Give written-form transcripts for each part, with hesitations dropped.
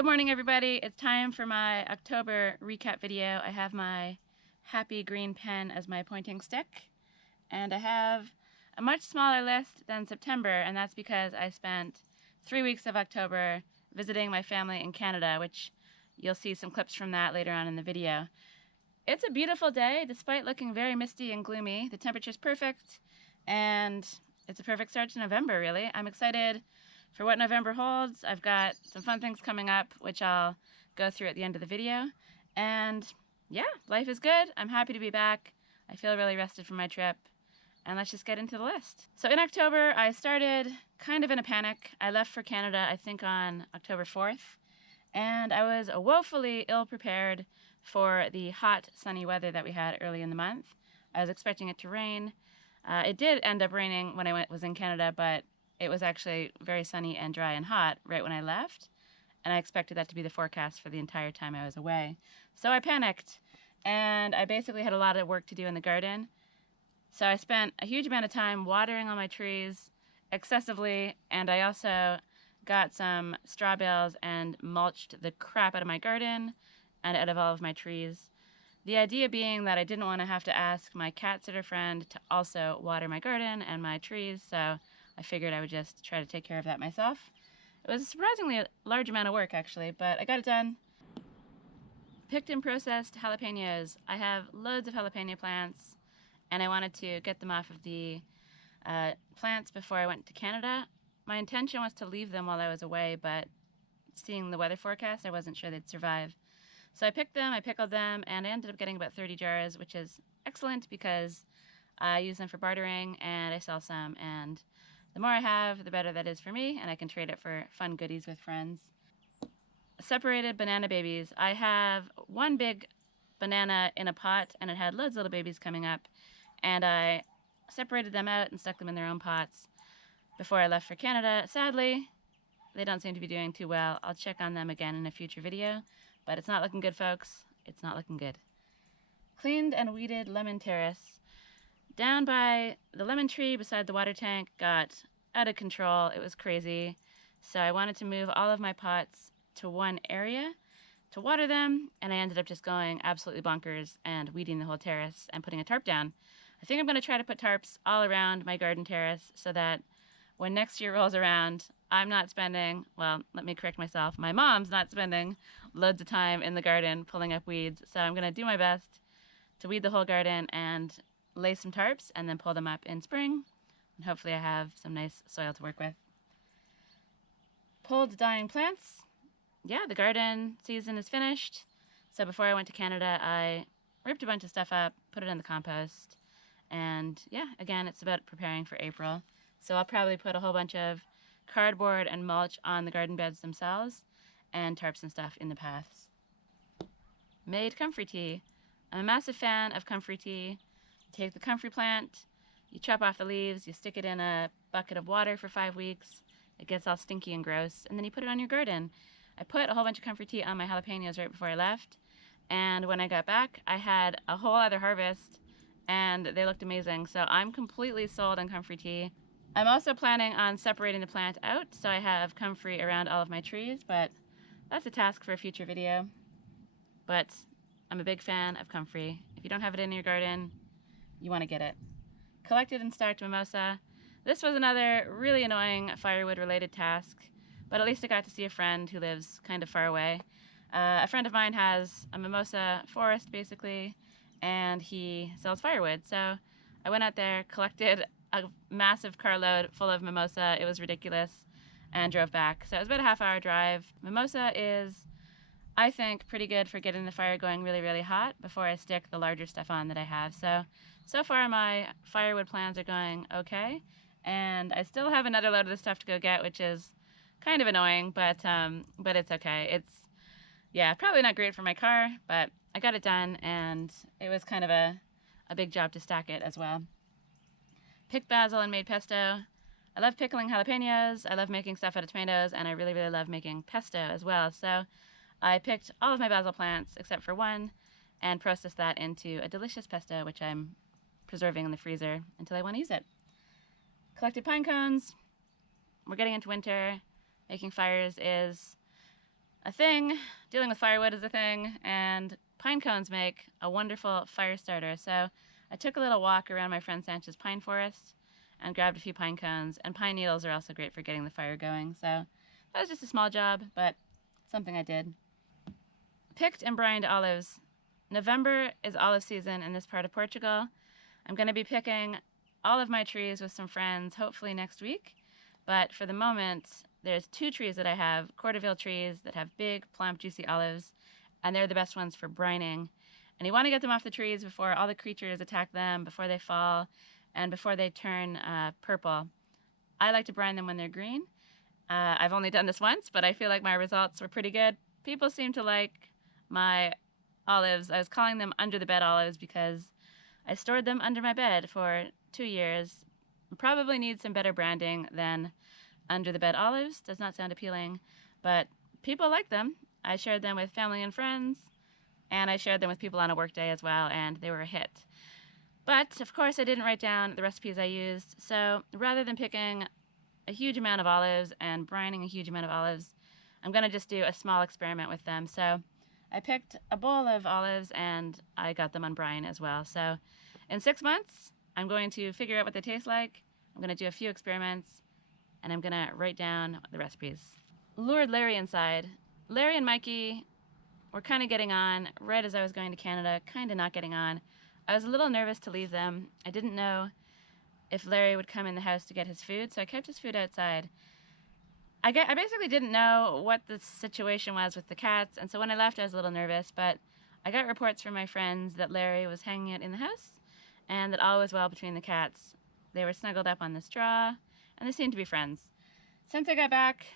Good morning, everybody. It's time for my October recap video. I have my happy green pen as my pointing stick, and I have a much smaller list than September, and that's because I spent 3 weeks of October visiting my family in Canada, which you'll see some clips from that later on in the video. It's a beautiful day, despite looking very misty and gloomy. The temperature's perfect, and it's a perfect start to November, really. I'm excited for what November holds. I've got some fun things coming up, which I'll go through at the end of the video. And yeah, life is good. I'm happy to be back. I feel really rested from my trip. And let's just get into the list. So in October, I started kind of in a panic. I left for Canada, I think on October 4th. And I was woefully ill-prepared for the hot, sunny weather that we had early in the month. I was expecting it to rain. It did end up raining when I was in Canada, but it was actually very sunny and dry and hot right when I left, and I expected that to be the forecast for the entire time I was away. So I panicked, and I basically had a lot of work to do in the garden. So I spent a huge amount of time watering all my trees excessively, and I also got some straw bales and mulched the crap out of my garden and out of all of my trees. The idea being that I didn't want to have to ask my cat sitter friend to also water my garden and my trees, so I figured I would just try to take care of that myself. It was a surprisingly large amount of work, actually, but I got it done. Picked and processed jalapenos. I have loads of jalapeno plants, and I wanted to get them off of the plants before I went to Canada. My intention was to leave them while I was away, but seeing the weather forecast, I wasn't sure they'd survive. So I picked them, I pickled them, and I ended up getting about 30 jars, which is excellent because I use them for bartering and I sell some, and the more I have, the better that is for me, and I can trade it for fun goodies with friends. Separated banana babies. I have one big banana in a pot, and it had loads of little babies coming up, and I separated them out and stuck them in their own pots before I left for Canada. Sadly, they don't seem to be doing too well. I'll check on them again in a future video, but it's not looking good, folks. It's not looking good. Cleaned and weeded lemon terrace. Down by the lemon tree beside the water tank got out of control. It was crazy. So I wanted to move all of my pots to one area to water them, and I ended up just going absolutely bonkers and weeding the whole terrace and putting a tarp down. I think I'm going to try to put tarps all around my garden terrace so that when next year rolls around, I'm not spending, well, let me correct myself, my mom's not spending loads of time in the garden pulling up weeds. So I'm going to do my best to weed the whole garden and lay some tarps and then pull them up in spring, and hopefully I have some nice soil to work with. Pulled dying plants. Yeah, the garden season is finished. So before I went to Canada, I ripped a bunch of stuff up, put it in the compost, and yeah, again, it's about preparing for April. So I'll probably put a whole bunch of cardboard and mulch on the garden beds themselves and tarps and stuff in the paths. Made comfrey tea. I'm a massive fan of comfrey tea. You take the comfrey plant, you chop off the leaves, you stick it in a bucket of water for 5 weeks. It gets all stinky and gross, and then you put it on your garden. I put a whole bunch of comfrey tea on my jalapenos right before I left, and when I got back, I had a whole other harvest, and they looked amazing. So I'm completely sold on comfrey tea. I'm also planning on separating the plant out, so I have comfrey around all of my trees, but that's a task for a future video. But I'm a big fan of comfrey. If you don't have it in your garden, you want to get it. Collected and stacked mimosa. This was another really annoying firewood-related task, but at least I got to see a friend who lives kind of far away. A friend of mine has a mimosa forest, basically, and he sells firewood. So I went out there, collected a massive carload full of mimosa. It was ridiculous, and drove back. So it was about a half-hour drive. Mimosa is, I think, pretty good for getting the fire going really, really hot before I stick the larger stuff on that I have. So far my firewood plans are going okay, and I still have another load of this stuff to go get, which is kind of annoying, but it's okay. It's, yeah, probably not great for my car, but I got it done, and it was kind of a big job to stack it as well. Picked basil and made pesto. I love pickling jalapenos, I love making stuff out of tomatoes, and I really, really love making pesto as well. So I picked all of my basil plants except for one and processed that into a delicious pesto, which I'm preserving in the freezer until I want to use it. Collected pine cones. We're getting into winter. Making fires is a thing. Dealing with firewood is a thing, and pine cones make a wonderful fire starter. So I took a little walk around my friend Sanchez's pine forest and grabbed a few pine cones, and pine needles are also great for getting the fire going. So that was just a small job, but something I did. Picked and brined olives. November is olive season in this part of Portugal. I'm going to be picking all of my trees with some friends, hopefully next week. But for the moment, there's 2 trees that I have, Corderville trees that have big, plump, juicy olives, and they're the best ones for brining. And you want to get them off the trees before all the creatures attack them, before they fall, and before they turn purple. I like to brine them when they're green. I've only done this once, but I feel like my results were pretty good. People seem to like my olives. I was calling them under the bed olives because I stored them under my bed for 2 years. Probably need some better branding than under the bed olives. Does not sound appealing, but people like them. I shared them with family and friends, and I shared them with people on a work day as well, and they were a hit. But of course I didn't write down the recipes I used, so rather than picking a huge amount of olives and brining a huge amount of olives, I'm going to just do a small experiment with them. So I picked a bowl of olives and I got them on brine as well. So in 6 months, I'm going to figure out what they taste like. I'm going to do a few experiments and I'm going to write down the recipes. Lured Larry inside. Larry and Mikey were kind of getting on right as I was going to Canada, kind of not getting on. I was a little nervous to leave them. I didn't know if Larry would come in the house to get his food, so I kept his food outside. I basically didn't know what the situation was with the cats, and so when I left I was a little nervous, but I got reports from my friends that Larry was hanging out in the house and that all was well between the cats. They were snuggled up on the straw, and they seemed to be friends. Since I got back,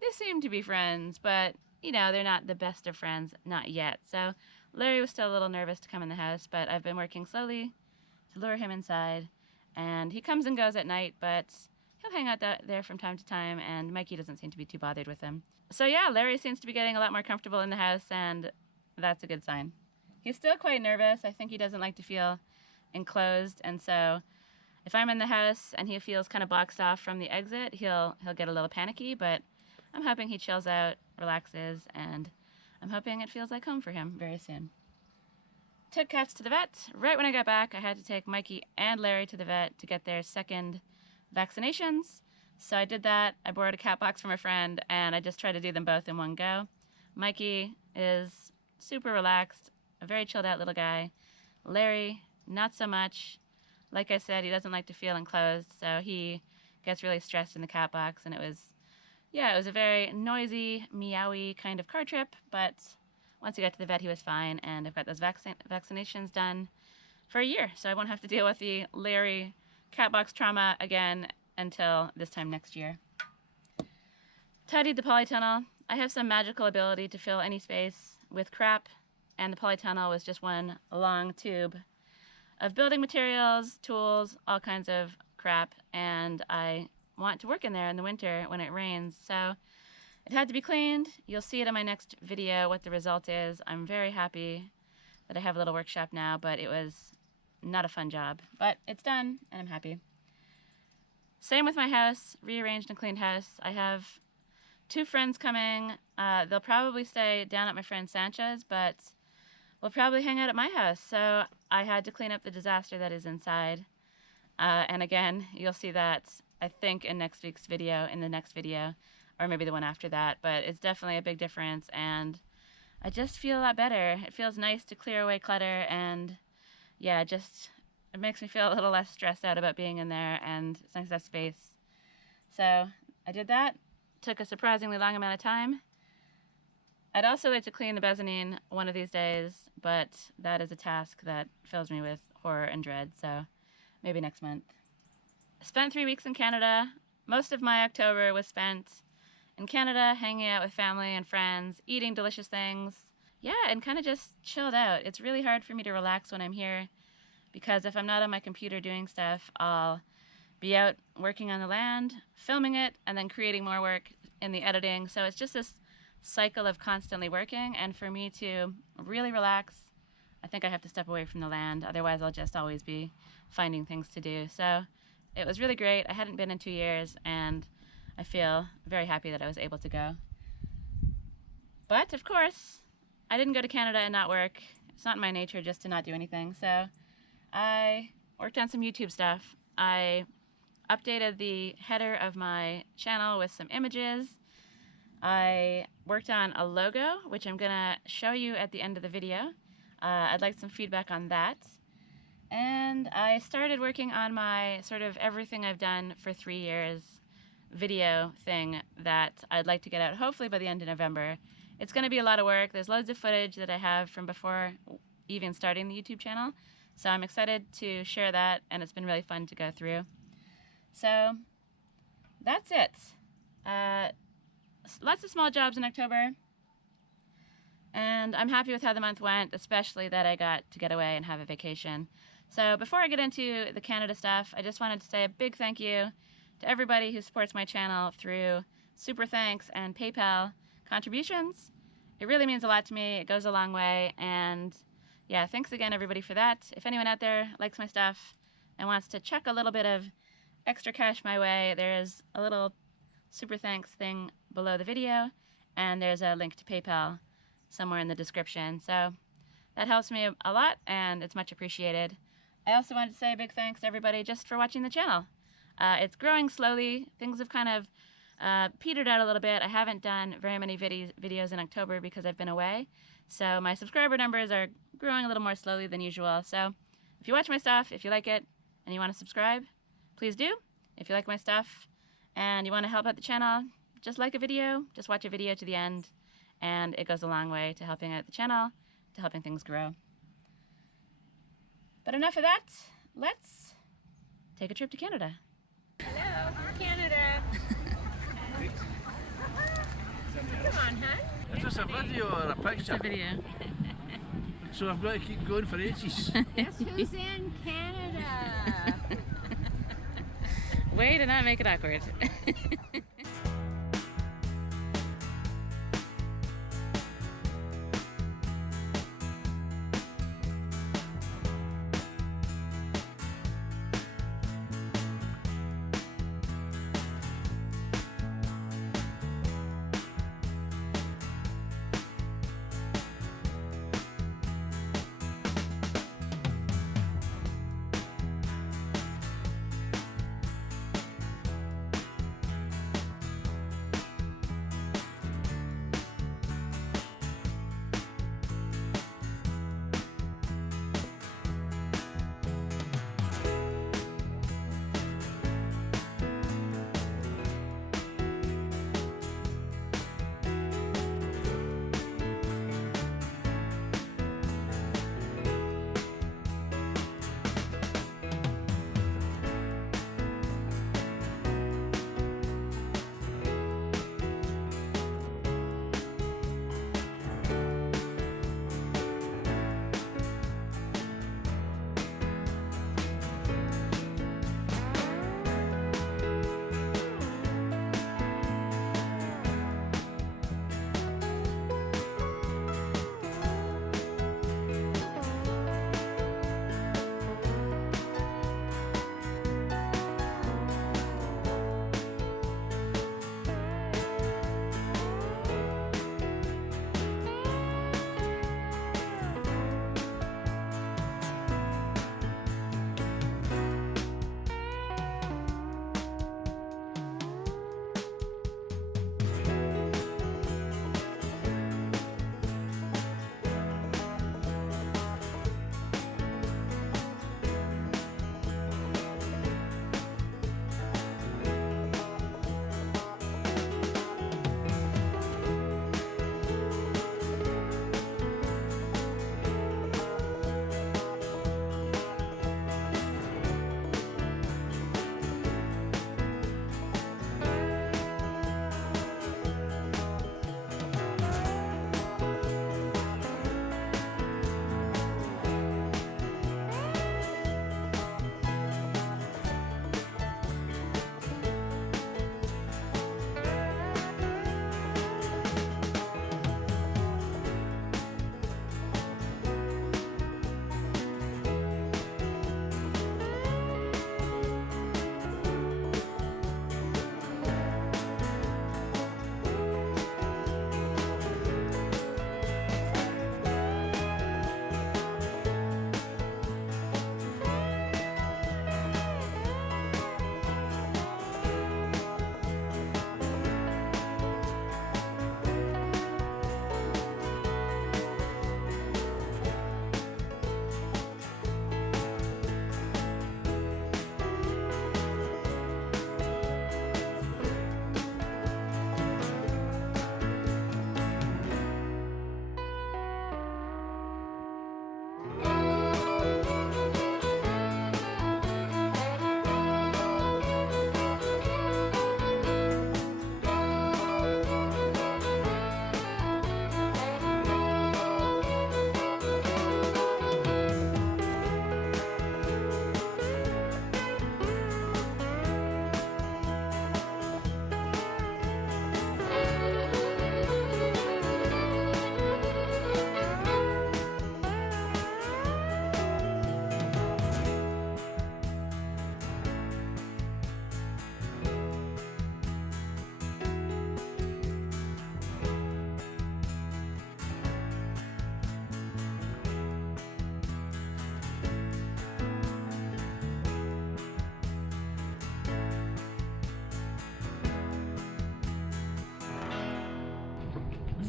they seem to be friends, but, you know, they're not the best of friends, not yet. So Larry was still a little nervous to come in the house, but I've been working slowly to lure him inside, and he comes and goes at night, but he'll hang out there from time to time, and Mikey doesn't seem to be too bothered with him. So yeah, Larry seems to be getting a lot more comfortable in the house, and that's a good sign. He's still quite nervous. I think he doesn't like to feel enclosed, and so if I'm in the house and he feels kind of boxed off from the exit, he'll get a little panicky, but I'm hoping he chills out, relaxes, and I'm hoping it feels like home for him very soon. Took cats to the vet. Right when I got back, I had to take Mikey and Larry to the vet to get their second vaccinations. So I did that. I borrowed a cat box from a friend, and I just tried to do them both in one go. Mikey is super relaxed, a very chilled out little guy. Larry, not so much. Like I said, he doesn't like to feel enclosed, so he gets really stressed in the cat box, and it was a very noisy, meowy kind of car trip, but once he got to the vet, he was fine, and I've got those vaccinations done for a year, so I won't have to deal with the Larry cat box trauma again until this time next year. Tidied the polytunnel. I have some magical ability to fill any space with crap, and the polytunnel was just one long tube of building materials, tools, all kinds of crap, and I want to work in there in the winter when it rains, so it had to be cleaned. You'll see it in my next video what the result is. I'm very happy that I have a little workshop now, but it was not a fun job. But it's done, and I'm happy. Same with my house, rearranged and cleaned house. I have 2 friends coming. They'll probably stay down at my friend Sancha's, but we'll probably hang out at my house. So I had to clean up the disaster that is inside. And again, you'll see that, I think, in the next video, or maybe the one after that. But it's definitely a big difference, and I just feel a lot better. It feels nice to clear away clutter, and yeah, it makes me feel a little less stressed out about being in there, and it's nice to have space. So I did that. Took a surprisingly long amount of time. I'd also like to clean the mezzanine one of these days, but that is a task that fills me with horror and dread, so maybe next month. I spent 3 weeks in Canada. Most of my October was spent in Canada, hanging out with family and friends, eating delicious things. Yeah, and kind of just chilled out. It's really hard for me to relax when I'm here, because if I'm not on my computer doing stuff, I'll be out working on the land, filming it, and then creating more work in the editing. So it's just this cycle of constantly working, and for me to really relax, I think I have to step away from the land. Otherwise, I'll just always be finding things to do. So it was really great. I hadn't been in 2 years, and I feel very happy that I was able to go. But of course, I didn't go to Canada and not work. It's not in my nature just to not do anything. So I worked on some YouTube stuff. I updated the header of my channel with some images. I worked on a logo, which I'm gonna show you at the end of the video. I'd like some feedback on that. And I started working on my sort of everything I've done for 3 years video thing that I'd like to get out hopefully by the end of November. It's going to be a lot of work. There's loads of footage that I have from before even starting the YouTube channel. So I'm excited to share that, and it's been really fun to go through. So that's it. Lots of small jobs in October. And I'm happy with how the month went, especially that I got to get away and have a vacation. So before I get into the Canada stuff, I just wanted to say a big thank you to everybody who supports my channel through Super Thanks and PayPal contributions. It really means a lot to me. It goes a long way. And yeah, thanks again everybody for that. If anyone out there likes my stuff and wants to chuck a little bit of extra cash my way, there's a little Super Thanks thing below the video, and there's a link to PayPal somewhere in the description. So that helps me a lot, and it's much appreciated. I also wanted to say a big thanks to everybody just for watching the channel. It's growing slowly. Things have kind of petered out a little bit. I haven't done very many videos in October because I've been away. So my subscriber numbers are growing a little more slowly than usual. So if you watch my stuff, if you like it, and you want to subscribe, please do. If you like my stuff and you want to help out the channel, just like a video, just watch a video to the end, and it goes a long way to helping out the channel, to helping things grow. But enough of that. Let's take a trip to Canada. Hello, Canada. Come on, huh? Is this a video or a picture? It's a video. So I've got to keep going for ages. Guess who's in Canada? Way to not make it awkward.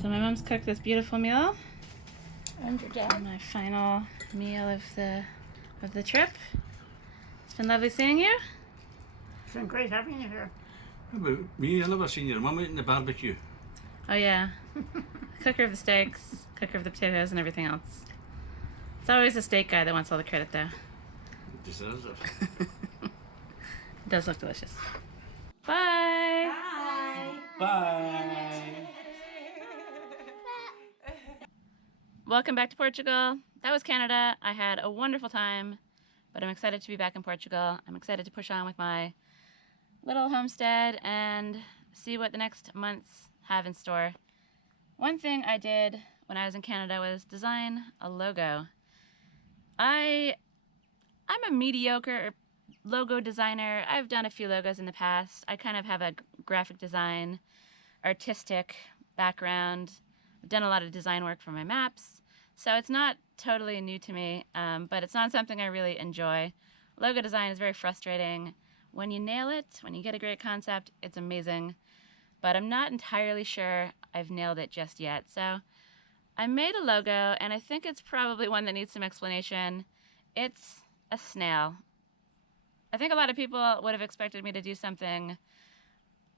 So my mom's cooked this beautiful meal. And your dad? My final meal of the trip. It's been lovely seeing you. It's been great having you here. How about me? I never seen your mum eating the barbecue. Oh yeah. Cooker of the steaks, cooker of the potatoes, and everything else. It's always the steak guy that wants all the credit though. Deserves it. It does look delicious. Bye! Bye. Welcome back to Portugal. That was Canada. I had a wonderful time, but I'm excited to be back in Portugal. I'm excited to push on with my little homestead and see what the next months have in store. One thing I did when I was in Canada was design a logo. I'm a mediocre logo designer. I've done a few logos in the past. I kind of have a graphic design, artistic background. I've done a lot of design work for my maps, so it's not totally new to me, but it's not something I really enjoy. Logo design is very frustrating. When you nail it, when you get a great concept, it's amazing, but I'm not entirely sure I've nailed it just yet. So I made a logo, and I think it's probably one that needs some explanation. It's a snail. I think a lot of people would have expected me to do something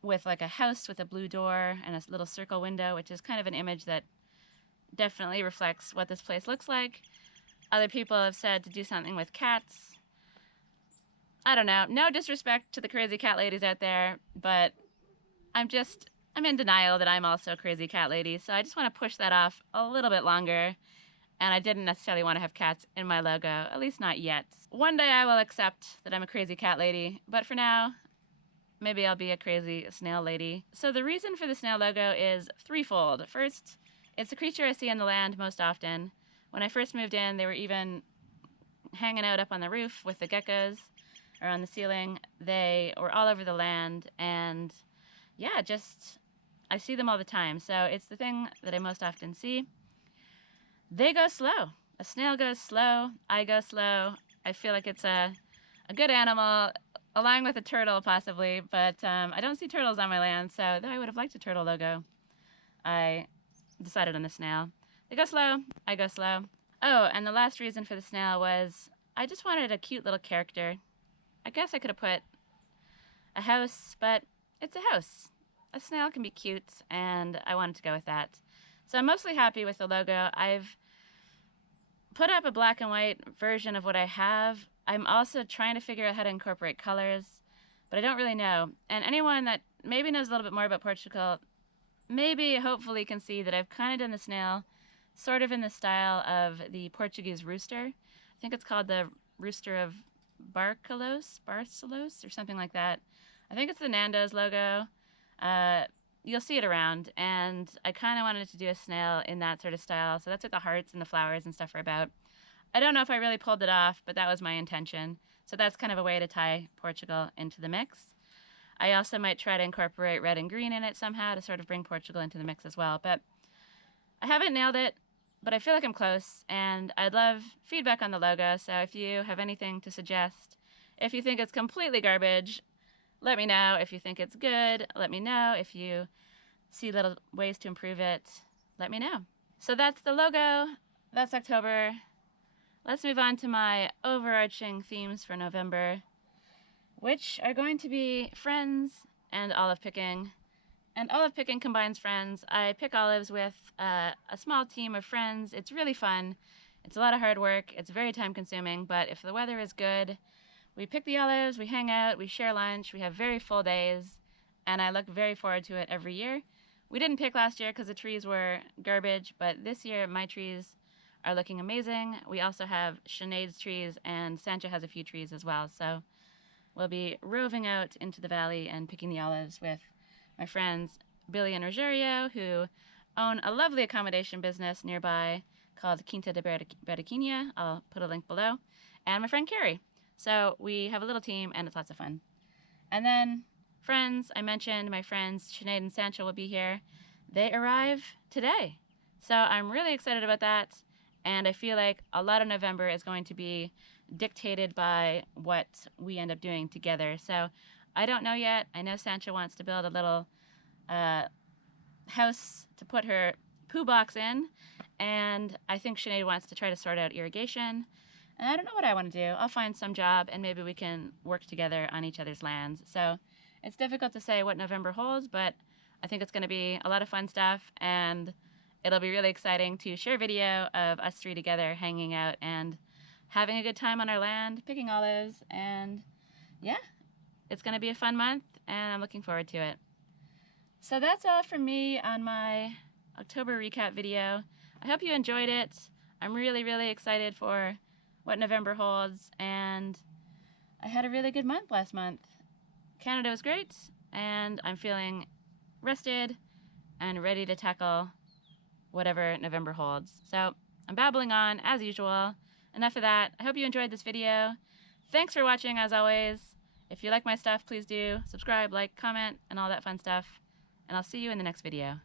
with like a house with a blue door and a little circle window, which is kind of an image that definitely reflects what this place looks like. Other people have said to do something with cats. I don't know. No disrespect to the crazy cat ladies out there, but I'm in denial that I'm also a crazy cat lady, so I just want to push that off a little bit longer. And I didn't necessarily want to have cats in my logo, at least not yet. One day I will accept that I'm a crazy cat lady, but for now, maybe I'll be a crazy snail lady. So the reason for the snail logo is threefold. First, it's a creature I see on the land most often. When I first moved in, they were even hanging out up on the roof with the geckos, or on the ceiling. They were all over the land, and yeah, I see them all the time. So it's the thing that I most often see. They go slow. A snail goes slow. I go slow. I feel like it's a good animal, along with a turtle possibly, but I don't see turtles on my land, so though I would have liked a turtle logo, I decided on the snail. They go slow. I go slow. Oh, and the last reason for the snail was I just wanted a cute little character. I guess I could have put a house, but it's a house. A snail can be cute, and I wanted to go with that. So I'm mostly happy with the logo. I've put up a black and white version of what I have. I'm also trying to figure out how to incorporate colors, but I don't really know. And anyone that maybe knows a little bit more about Portugal, maybe hopefully can see that I've kind of done the snail sort of in the style of the Portuguese rooster. I think it's called the rooster of Barcelos, or something like that. I think it's the Nando's logo. You'll see it around, and I kind of wanted to do a snail in that sort of style, so that's what the hearts and the flowers and stuff are about. I don't know if I really pulled it off, but that was my intention. So that's kind of a way to tie Portugal into the mix. I also might try to incorporate red and green in it somehow to sort of bring Portugal into the mix as well, but I haven't nailed it, but I feel like I'm close, and I'd love feedback on the logo, so if you have anything to suggest, if you think it's completely garbage, let me know. If you think it's good, let me know. If you see little ways to improve it, let me know. So that's the logo. That's October. Let's move on to my overarching themes for November, which are going to be friends and olive picking. And olive picking combines friends. I pick olives with a small team of friends. It's really fun. It's a lot of hard work. It's very time consuming, but if the weather is good, we pick the olives, we hang out, we share lunch, we have very full days, and I look very forward to it every year. We didn't pick last year because the trees were garbage, but this year my trees are looking amazing. We also have Sinead's trees, and Sancho has a few trees as well, so we'll be roving out into the valley and picking the olives with my friends Billy and Rogerio, who own a lovely accommodation business nearby called Quinta de Berriquinha. I'll put a link below. And my friend Carrie. So we have a little team, and it's lots of fun. And then friends, I mentioned my friends Sinead and Sancho will be here. They arrive today. So I'm really excited about that. And I feel like a lot of November is going to be dictated by what we end up doing together. So I don't know yet. I know Sancho wants to build a little house to put her poo box in, and I think Sinead wants to try to sort out irrigation. And I don't know what I want to do. I'll find some job and maybe we can work together on each other's lands. So it's difficult to say what November holds, but I think it's going to be a lot of fun stuff, and it'll be really exciting to share video of us three together hanging out and having a good time on our land, picking olives, and yeah, it's going to be a fun month, and I'm looking forward to it. So that's all from me on my October recap video. I hope you enjoyed it. I'm really, really excited for what November holds, and I had a really good month last month. Canada was great, and I'm feeling rested and ready to tackle whatever November holds. So I'm babbling on as usual. Enough of that. I hope you enjoyed this video. Thanks for watching as always. If you like my stuff, please do subscribe, like, comment, and all that fun stuff. And I'll see you in the next video.